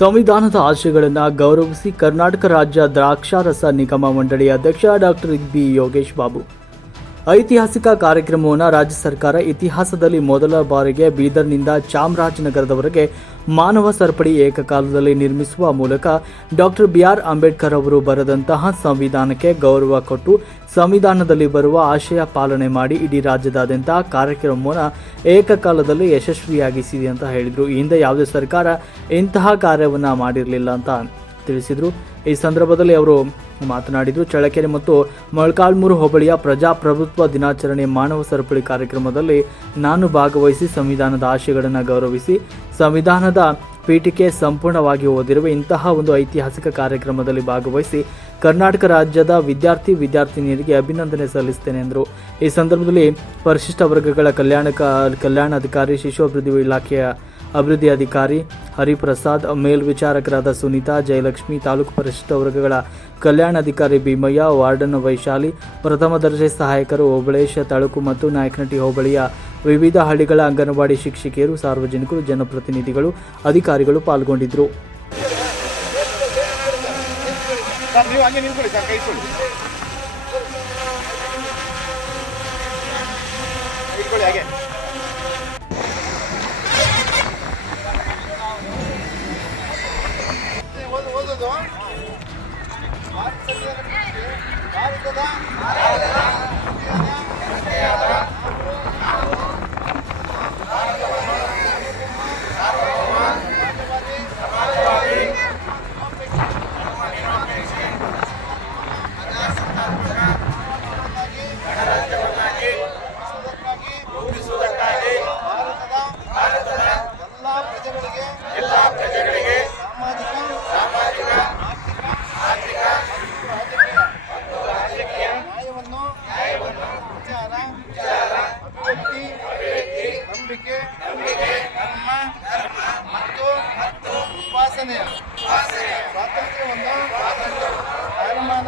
ಸಂವಿಧಾನದ ಆಶಯಗಳನ್ನು ಗೌರವಿಸಿ ಕರ್ನಾಟಕ ರಾಜ್ಯ ದ್ರಾಕ್ಷಾರಸ ನಿಗಮ ಮಂಡಳಿ ಅಧ್ಯಕ್ಷ ಡಾಕ್ಟರ್ ಬಿ ಯೋಗೇಶ್ ಬಾಬು. ಐತಿಹಾಸಿಕ ಕಾರ್ಯಕ್ರಮವನ್ನು ರಾಜ್ಯ ಸರ್ಕಾರ ಇತಿಹಾಸದಲ್ಲಿ ಮೊದಲ ಬಾರಿಗೆ ಬೀದರ್ನಿಂದ ಚಾಮರಾಜನಗರದವರೆಗೆ ಮಾನವ ಸರಪಳಿ ಏಕಕಾಲದಲ್ಲಿ ನಿರ್ಮಿಸುವ ಮೂಲಕ ಡಾಕ್ಟರ್ ಬಿಆರ್ ಅಂಬೇಡ್ಕರ್ ಅವರು ಬರೆದಂತಹ ಸಂವಿಧಾನಕ್ಕೆ ಗೌರವ ಕೊಟ್ಟು ಸಂವಿಧಾನದಲ್ಲಿ ಬರುವ ಆಶಯ ಪಾಲನೆ ಮಾಡಿ ಇಡೀ ರಾಜ್ಯದಾದ್ಯಂತ ಕಾರ್ಯಕ್ರಮವನ್ನು ಏಕಕಾಲದಲ್ಲಿ ಯಶಸ್ವಿಯಾಗಿಸಿದೆ ಅಂತ ಹೇಳಿದರು. ಈ ಹಿಂದೆ ಯಾವುದೇ ಸರ್ಕಾರ ಇಂತಹ ಕಾರ್ಯವನ್ನು ಮಾಡಿರಲಿಲ್ಲ ಅಂತ ತಿಳಿಸಿದರು. ಈ ಸಂದರ್ಭದಲ್ಲಿ ಅವರು ಮಾತನಾಡಿದರು. ಚಳ್ಳಕೆರೆ ಮತ್ತು ಮೊಳಕಾಲ್ಮೂರು ಹೋಬಳಿಯ ಪ್ರಜಾಪ್ರಭುತ್ವ ದಿನಾಚರಣೆ ಮಾನವ ಸರಪಳಿ ಕಾರ್ಯಕ್ರಮದಲ್ಲಿ ನಾನು ಭಾಗವಹಿಸಿ ಸಂವಿಧಾನದ ಆಶಯಗಳನ್ನು ಗೌರವಿಸಿ, ಸಂವಿಧಾನದ ಪೀಠಿಕೆ ಸಂಪೂರ್ಣವಾಗಿ ಓದಿರುವ ಇಂತಹ ಒಂದು ಐತಿಹಾಸಿಕ ಕಾರ್ಯಕ್ರಮದಲ್ಲಿ ಭಾಗವಹಿಸಿ ಕರ್ನಾಟಕ ರಾಜ್ಯದ ವಿದ್ಯಾರ್ಥಿ ವಿದ್ಯಾರ್ಥಿನಿಯರಿಗೆ ಅಭಿನಂದನೆ ಸಲ್ಲಿಸುತ್ತೇನೆ ಎಂದರು. ಈ ಸಂದರ್ಭದಲ್ಲಿ ಪರಿಶಿಷ್ಟ ವರ್ಗಗಳ ಕಲ್ಯಾಣ ಕಲ್ಯಾಣಾಧಿಕಾರಿ, ಶಿಶು ಅಭಿವೃದ್ಧಿ ಇಲಾಖೆಯ ಅಭಿವೃದ್ಧಿ ಅಧಿಕಾರಿ ಹರಿಪ್ರಸಾದ್ ಮೇಲ್ವಿಚಾರಕರಾದ ಸುನೀತಾ, ಜಯಲಕ್ಷ್ಮಿ, ತಾಲೂಕು ಪರಿಶಿಷ್ಟ ವರ್ಗಗಳ ಕಲ್ಯಾಣಾಧಿಕಾರಿ ಭೀಮಯ್ಯ, ವಾರ್ಡನ್ ವೈಶಾಲಿ, ಪ್ರಥಮ ದರ್ಜೆ ಸಹಾಯಕರು ಓಬಳೇಶ ತಾಲೂಕು ಮತ್ತು ನಾಯಕನಟಿ ಹೋಬಳಿಯ ವಿವಿಧ ಹಳ್ಳಿಗಳ ಅಂಗನವಾಡಿ ಶಿಕ್ಷಕಿಯರು, ಸಾರ್ವಜನಿಕರು, ಜನಪ್ರತಿನಿಧಿಗಳು, ಅಧಿಕಾರಿಗಳು ಪಾಲ್ಗೊಂಡಿದ್ದರು. ಹಾಗೆ. ನಿಂತ್ಕೊಳ್ಳಿ ಸರ್ ಕೈ ಇಟ್ಕೊಳ್ಳಿ ಇಟ್ಕೊಳ್ಳಿ ಹಾಗೆ ಓದು ಓದೋದು ಭಾರತದ ಉಪಾಸನೆಯ ಸ್ವಾತಂತ್ರ್ಯವನ್ನು ತೀರ್ಮಾನ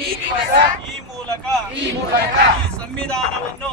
ಈ ದಿವಸ ಈ ಮೂಲಕ ಈ ಸಂವಿಧಾನವನ್ನು